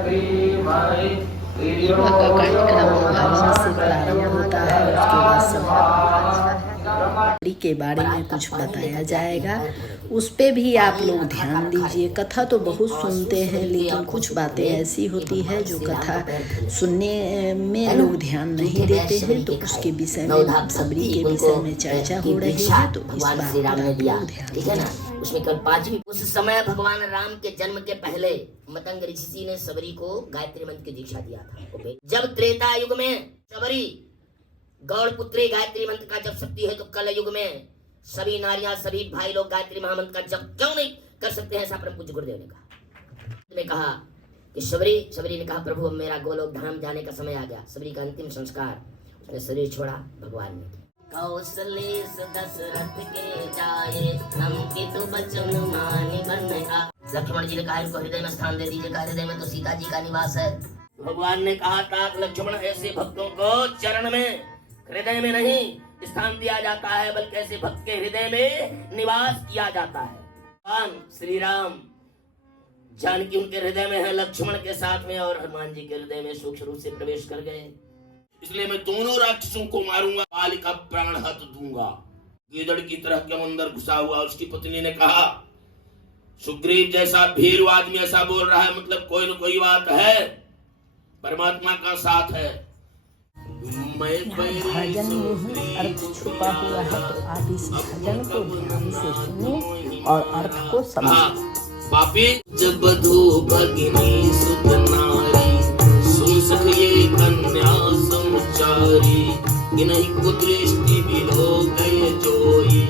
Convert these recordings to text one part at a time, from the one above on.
विवाह का कार्यक्रम हवन से प्रारंभ होता है। उसके बाद सब के बारे में कुछ बताया जाएगा, उस पे भी आप लोग ध्यान दीजिए। कथा तो बहुत सुनते हैं, लेकिन कुछ बातें ऐसी होती है जो कथा सुनने में लोग ध्यान नहीं देते हैं। तो उसके विषय में, सबरी के विषय में चर्चा हो रही है, तो इस बात पर आप लोग ध्यान दीजिए। उसमें कल 5वीं। उस समय भगवान राम के जन्म के पहले मतंग ऋषि ने सबरी को गायत्री मंत्र की दीक्षा दिया था। जब त्रेता युग में सबरी गौड़ पुत्री गायत्री मंत्र का जप सकती है, तो कल युग में सभी नारियां, सभी भाई लोग गायत्री महामंत्र का जप क्यों नहीं कर सकते हैं? ऐसा परम पूज्य गुरुदेव ने कहा कि सबरी ने कहा, प्रभु अब मेरा गोलोक धाम जाने का समय आ गया। सबरी का अंतिम संस्कार, उसने शरीर छोड़ा, भगवान ने कौशले दशरथ के जाए, हम की तो बचन मानी बनेगा। लक्ष्मण जी ने कहा, इनको हृदय में स्थान दे दीजिए। हृदय में तो सीता जी का निवास है। भगवान ने कहा था, लक्ष्मण ऐसे भक्तों को चरण में, हृदय में नहीं स्थान दिया जाता है, बल्कि ऐसे भक्त के हृदय में निवास किया जाता है। भगवान श्री राम जानकी उनके हृदय में है, लक्ष्मण के साथ में, और हनुमान जी के हृदय में सूक्ष्म रूप से प्रवेश कर गए। इसलिए मैं दोनों राक्षसों को मारूंगा, बाल का प्राण हत दूंगा। गीदड़ की तरह के अंदर घुसा हुआ उसकी पत्नी ने कहा, सुग्रीव जैसा भीरू आदमी ऐसा बोल रहा है, मतलब कोई न कोई बात है, परमात्मा का साथ है। भजन में ही अर्थ छुपा हुआ है, तो आप इस भजन को ध्यान से सुनिए और अर्थ को समझिए। पापी जब बधू भगिनी सुत नारी, सुन सखिए कन्या समचारी, इन्हीं को दृष्टि बिलो गए जोई,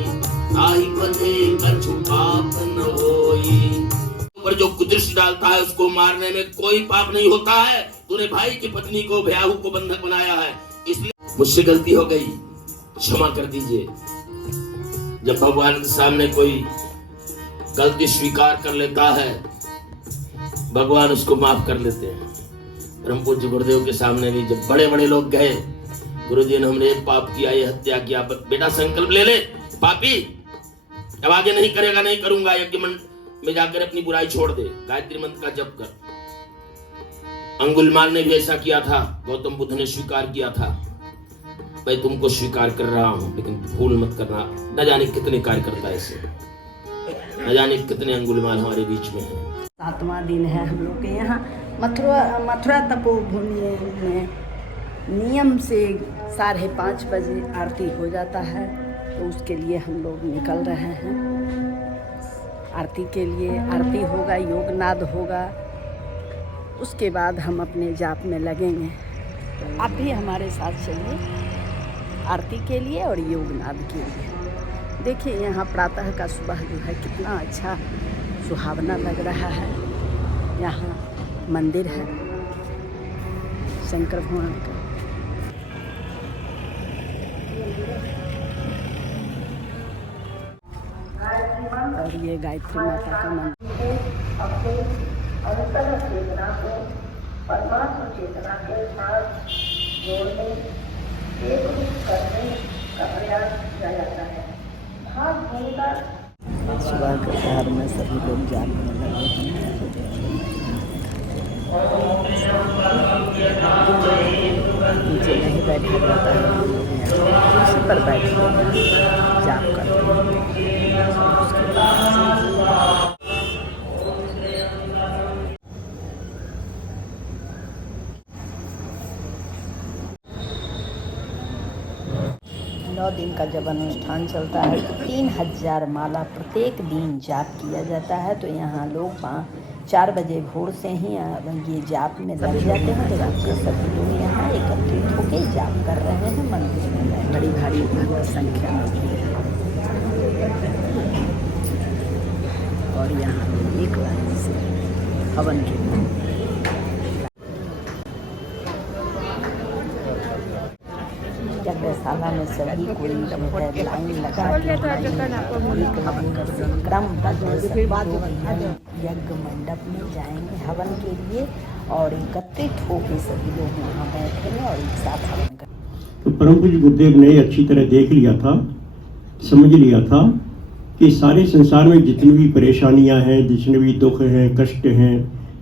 आई पथे कछु पाप न होई। पर जो कुदृष्टि डालता है उसको मारने में कोई पाप नहीं होता है। तूने भाई की पत्नी को, भयाहू को बंधक बनाया है, इसलिए मुझसे गलती हो गई, क्षमा कर दीजिए। जब भगवान के सामने कोई गलती स्वीकार कर लेता है, भगवान उसको माफ कर लेते हैं। परम पूज्य गुरुदेव के सामने भी जब बड़े बड़े लोग गए, गुरुजी ने, हमने पाप किया, ये हत्या किया, बेटा संकल्प ले ले पापी, अब आगे नहीं करेगा, नहीं करूंगा, यज्ञ में जाकर अपनी बुराई छोड़ दे, गायत्री मंत्र का जप कर। अंगुलिमाल ने भी ऐसा किया था, गौतम बुद्ध ने स्वीकार किया था, मैं तुमको स्वीकार कर रहा हूं, लेकिन भूल मत करना। न जाने कितने कार्यकर्ता ऐसे, न जाने कितने अंगुलिमाल हमारे बीच में है। 7वां दिन है हम लोग के यहाँ। मथुरा तपोभूमि में नियम से 5:30 बजे आरती हो जाता है, तो उसके लिए हम लोग निकल रहे हैं। आरती के लिए, आरती होगा, योगनाद होगा, उसके बाद हम अपने जाप में लगेंगे। तो आप भी हमारे साथ चलिए आरती के लिए और योगनाद के लिए। देखिए यहाँ प्रातः का सुबह जो है कितना अच्छा सुहावना लग रहा है। यहाँ मंदिर है शंकर भगवान का। और ये गायत्री माता का मंदिर। अपने अंतर चेतना को परमात्मा चेतना के साथ जोड़ने, एकरूप करने का प्रयास किया जाता है। भाव भूमिका सुबह के शहर में सभी लोग जागने लगे हैं। नीचे नहीं बैठा जाता है, कुर्सी पर बैठे जाप करते हैं। 9 दिन का जब अनुष्ठान चलता है तो 3000 माला प्रत्येक दिन जाप किया जाता है। तो यहाँ लोग 4 बजे भोर से ही ये जाप में लग जाते हैं। तो रात को सभी लोग यहाँ एकत्रित होकर जाप कर रहे हैं। मंदिर में बड़ी भारी भक्त संख्या होती है और यहाँ 1 बजे से हवन के यज्ञशाला में सभी कोई लाइन लगा के क्रम यज्ञ मंडप में जाएंगे हवन के लिए और एकत्रित होकर सभी लोग वहाँ बैठेंगे और एक साथ हवन करेंगे। तो परम पूज्य गुरुदेव ने अच्छी तरह देख लिया था, समझ लिया था कि सारे संसार में जितनी भी परेशानियां हैं, जितने भी दुख हैं, कष्ट हैं,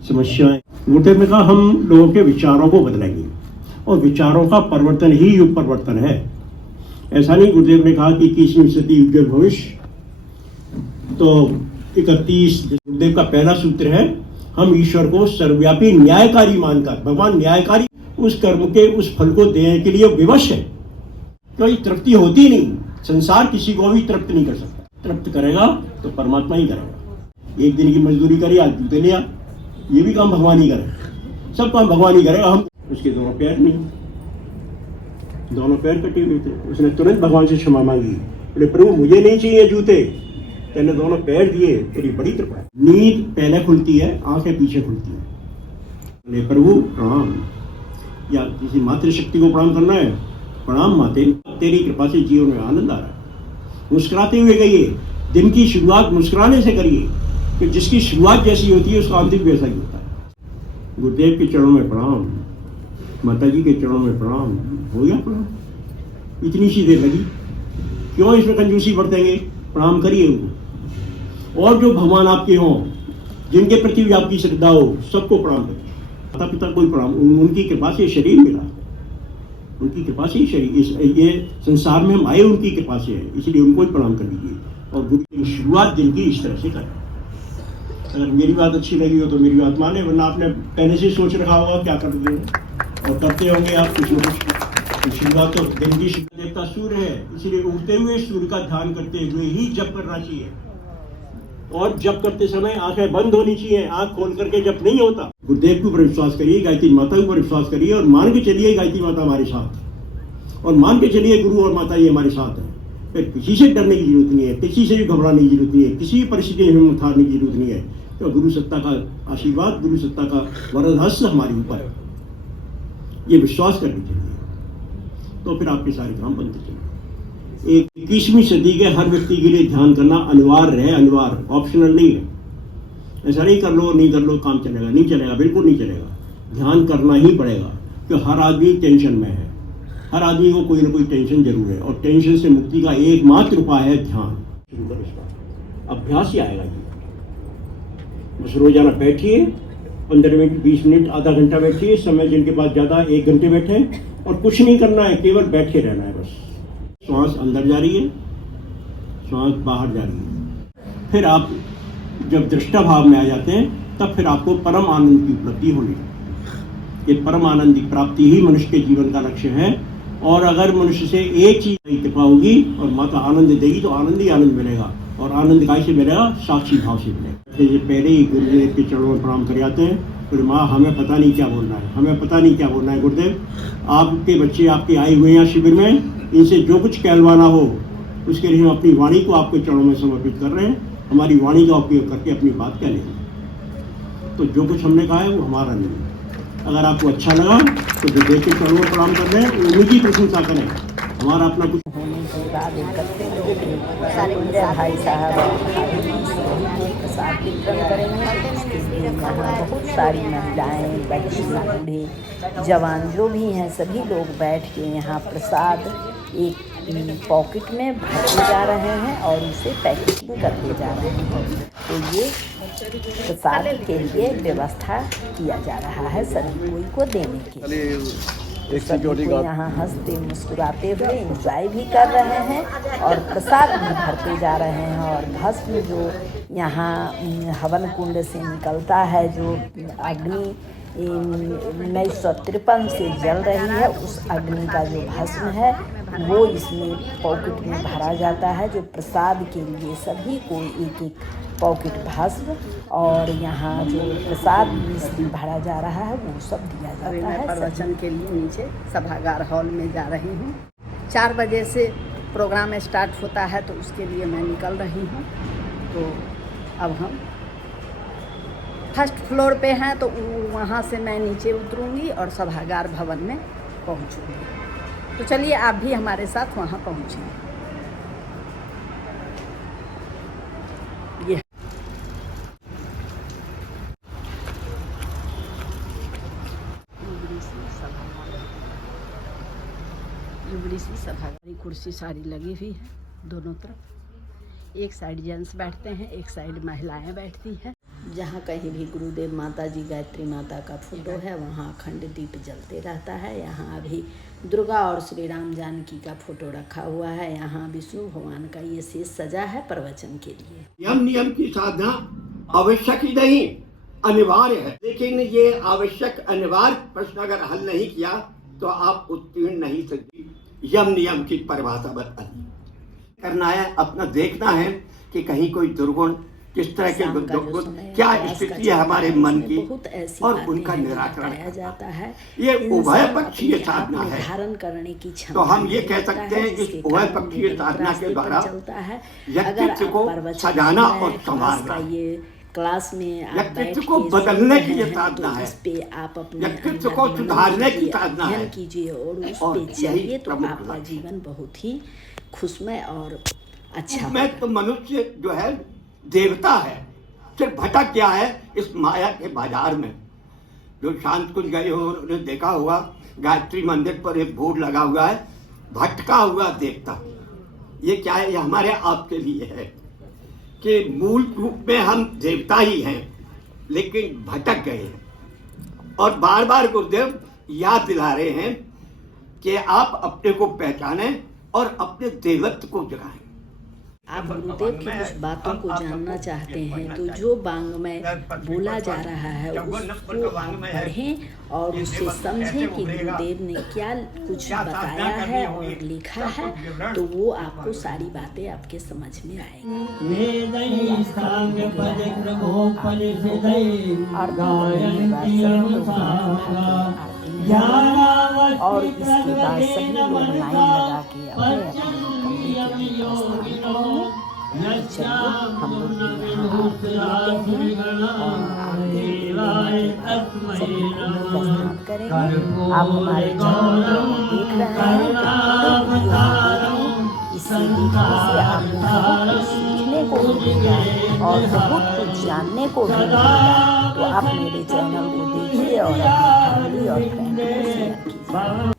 समस्याएं गुरुदेव ने कहा हम लोगों के विचारों को बदलेंगे और विचारों का परिवर्तन ही युग परिवर्तन है। ऐसा नहीं, गुरुदेव ने कहा कि 21वीं सदी उज्जवल भविष्य। तो 31 गुरुदेव का पहला सूत्र है, हम ईश्वर को सर्वव्यापी न्यायकारी मानकर, भगवान न्यायकारी, उस कर्म के उस फल को देने के लिए विवश है। कोई तृप्ति होती नहीं, संसार किसी को भी तृप्त नहीं कर सकता। तृप्त करेगा तो परमात्मा ही करेगा। एक दिन की मजदूरी करी, आज जूते लिया, ये भी काम भगवान ही करे, सब काम भगवान ही करेगा। हम उसके दोनों पैर नहीं, दोनों पैर कटे हुए थे। उसने तुरंत भगवान से क्षमा मांगी, बोले प्रभु मुझे नहीं चाहिए जूते, तेने दोनों पैर दिए, तेरी बड़ी कृपा है। नींद पहले खुलती है, आंखें पीछे खुलती है। बोले प्रभु प्रणाम, या किसी मातृशक्ति को प्रणाम करना है, प्रणाम माते, तेरी कृपा से जीवन में आनंद आ रहा है। मुस्कुराते हुए कहिए, दिन की शुरुआत मुस्कुराने से करिए, कि जिसकी शुरुआत जैसी होती है उसका अंतिम वैसा ही होता है। गुरुदेव के चरणों में प्रणाम, माता जी के चरणों में प्रणाम, हो गया प्रणाम। इतनी सी देर लगी, क्यों इसमें कंजूसी बरतेंगे? प्रणाम करिए उनको। और जो भगवान आपके हों, जिनके प्रति भी आपकी श्रद्धा हो, सबको प्रणाम करिए। माता पिता को प्रणाम, उनकी कृपा से शरीर मिला, उनकी कृपा से ही शरीर, ये संसार में हम आए उनकी कृपा से है, इसलिए उनको ही प्रणाम कर लीजिए। और गुरु की शुरुआत दिन की इस तरह से करें। अगर मेरी बात अच्छी लगी हो तो मेरी बात माने, वरना आपने पहले से सोच रखा होगा क्या कर देंगे, और करते होंगे आप कुछ न कुछ। शुरुआत तो दिन की देवता सूर्य है, इसलिए उगते हुए सूर्य का ध्यान करते हुए ही जप करना चाहिए। और जप करते समय आंखें बंद होनी चाहिए, आंख खोल करके जप नहीं होता। गुरुदेव के ऊपर विश्वास करिए, गायत्री माता के ऊपर विश्वास करिए, और मान के चलिए गायत्री माता हमारे साथ, और मान के चलिए गुरु और माता ये हमारे साथ है। फिर किसी से डरने की जरूरत नहीं है, किसी से भी घबराने की जरूरत नहीं है, किसी भी परिस्थिति में हिम्मत हारने की जरूरत नहीं है। तो गुरु सत्ता का आशीर्वाद, गुरु सत्ता का वरद हस्त हमारे ऊपर है, ये विश्वास करनी चाहिए। तो फिर आपके सारे काम बनते चले। 21वीं सदी के हर व्यक्ति के लिए ध्यान करना अनिवार्य है, अनिवार्य, ऑप्शनल नहीं है। ऐसा नहीं कर लो, नहीं कर लो काम चलेगा, नहीं चलेगा, बिल्कुल नहीं चलेगा। ध्यान करना ही पड़ेगा, क्योंकि हर आदमी टेंशन में है, हर आदमी को कोई ना कोई टेंशन जरूर है, और टेंशन से मुक्ति का एकमात्र उपाय है ध्यान। शुरू करो इसका, अभ्यास ही आएगा जी। बस रोजाना बैठिए, 15 मिनट, 20 मिनट, आधा घंटा बैठिए, समय जिनके पास ज्यादा 1 घंटे बैठे, और कुछ नहीं करना है, केवल बैठे रहना है बस। श्वास अंदर जा रही है, श्वास बाहर जा रही है। फिर आप जब दृष्टा भाव में आ जाते हैं, तब फिर आपको परम आनंद की उपलब्धि होनी है। ये परम आनंद की प्राप्ति ही मनुष्य के जीवन का लक्ष्य है। और अगर मनुष्य से एक चीज की कृपा होगी और माता आनंद देगी, तो आनंद ही आनंद मिलेगा। और आनंद काय से मिलेगा? साक्षी भाव से मिलेगा। जैसे पहले ही गुरुदेव के चरणों में प्रणाम कर जाते हैं, फिर माँ हमें पता नहीं क्या बोलना है, हमें पता नहीं क्या बोलना है। गुरुदेव, आपके बच्चे आपके आए हुए हैं शिविर में, इनसे जो कुछ कहलवाना हो उसके लिए हम अपनी वाणी को आपके चरणों में समर्पित कर रहे हैं। हमारी वाणी का उपयोग करके अपनी बात कह लेंगे। तो जो कुछ हमने कहा है वो हमारा नहीं है। अगर आपको अच्छा लगा तो जो देख के चरणों में प्रणाम कर रहे हैं उन्हीं की प्रशंसा करें, हमारा अपना कुछ होने के बाद इकट्ठे लोग सारे भाई साहब प्रसाद वितरण करेंगे। यहाँ बहुत सारी महिलाएं, बच्चे, बूढ़े, जवान जो भी हैं सभी लोग बैठ के यहाँ प्रसाद एक पॉकेट में भरते जा रहे हैं और उसे पैकेजिंग करते जा रहे हैं। तो ये प्रसाद के लिए व्यवस्था किया जा रहा है सभी कोई को देने के लिए। सभी को यहाँ हंसते मुस्कुराते हुए एंजॉय भी कर रहे हैं और प्रसाद भी भरते जा रहे हैं। और भस्म जो यहाँ हवन कुंड से निकलता है, जो अग्नि 1953 से जल रही है, उस अग्नि का जो भस्म है वो इसमें पॉकेट में भरा जाता है। जो प्रसाद के लिए सभी को एक एक पॉकेट भस्म और यहाँ जो प्रसाद इसमें भरा जा रहा है वो सब दिया जाता है। प्रवचन के लिए नीचे सभागार हॉल में जा रही हूँ। 4 बजे से प्रोग्राम स्टार्ट होता है, तो उसके लिए मैं निकल रही हूँ। तो अब हम फर्स्ट फ्लोर पे हैं, तो वहाँ से मैं नीचे उतरूँगी और सभागार भवन में पहुँचूँगी। तो चलिए आप भी हमारे साथ वहाँ पहुँचें। बड़ी सी सभागार, कुर्सी सारी लगी हुई है दोनों तरफ। एक साइड जेंट्स बैठते हैं, एक साइड महिलाएं बैठती हैं। जहाँ कहीं भी गुरुदेव माता जी गायत्री माता का फोटो है वहाँ अखंड दीप जलते रहता है। यहाँ अभी दुर्गा और श्री राम जानकी का फोटो रखा हुआ है। यहाँ विष्णु भगवान का ये शेष सजा है प्रवचन के लिए। नियम की साधना आवश्यक ही नहीं, अनिवार्य है। लेकिन ये आवश्यक अनिवार्य प्रश्न अगर हल नहीं किया तो आप उत्तीर्ण नहीं सकती। यम नियम की परिभाषा बतानी करना है, अपना देखना है कि कहीं कोई दुर्गुण किस तरह के दुर्गुण क्या स्थिति है हमारे मन की और उनका निराकरण जाता है। ये उभय पक्षीय साधना है। धारण करने की तो हम ये कह सकते हैं इस उभय पक्षीय साधना के द्वारा व्यक्तित्व को सजाना और संवारना, ये क्लास में आप व्यक्तित्व को बदलने की ये साधना है, इस पे आप अपने व्यक्तित्व को सुधारने की साधना है कीजिए और उस पे चलिए तो आपका जीवन बहुत ही खुशमय और अच्छा। मैं तो मनुष्य जो है देवता है, सिर्फ भटक गया है इस माया के बाजार में। जो शांत कुछ गए हो उन्होंने देखा हुआ गायत्री मंदिर पर एक बोर्ड लगा हुआ है, भटका हुआ देवता। ये क्या है? ये हमारे आपके लिए है कि मूल रूप में हम देवता ही हैं लेकिन भटक गए हैं। और बार बार गुरुदेव याद दिला रहे हैं कि आप अपने को पहचानें और अपने देवत्व को जगाएं। आप गुरुदेव की कुछ बातों को जानना चाहते हैं तो जो वाङ्मय बोला जा रहा है उसको आप पढ़ें और उससे समझें कि गुरुदेव ने क्या कुछ बताया है और लिखा है, तो वो आपको सारी बातें आपके समझ में आएंगी। और इसके बाद सभी लोग लाइन लगा के अपने चलिए हम लोग यहाँ आरती लेते हैं और सभी प्रस्थान करेंगे। आप हमारे चैनल को देख रहे हैं, इसी देखने से आपको बहुत कुछ सीखने को मिलेगा और बहुत कुछ जानने को मिलेगा। तो आप मेरे चैनल को देखिए और अपनी फैमिली और फ्रेंड को शेयर कीजिए।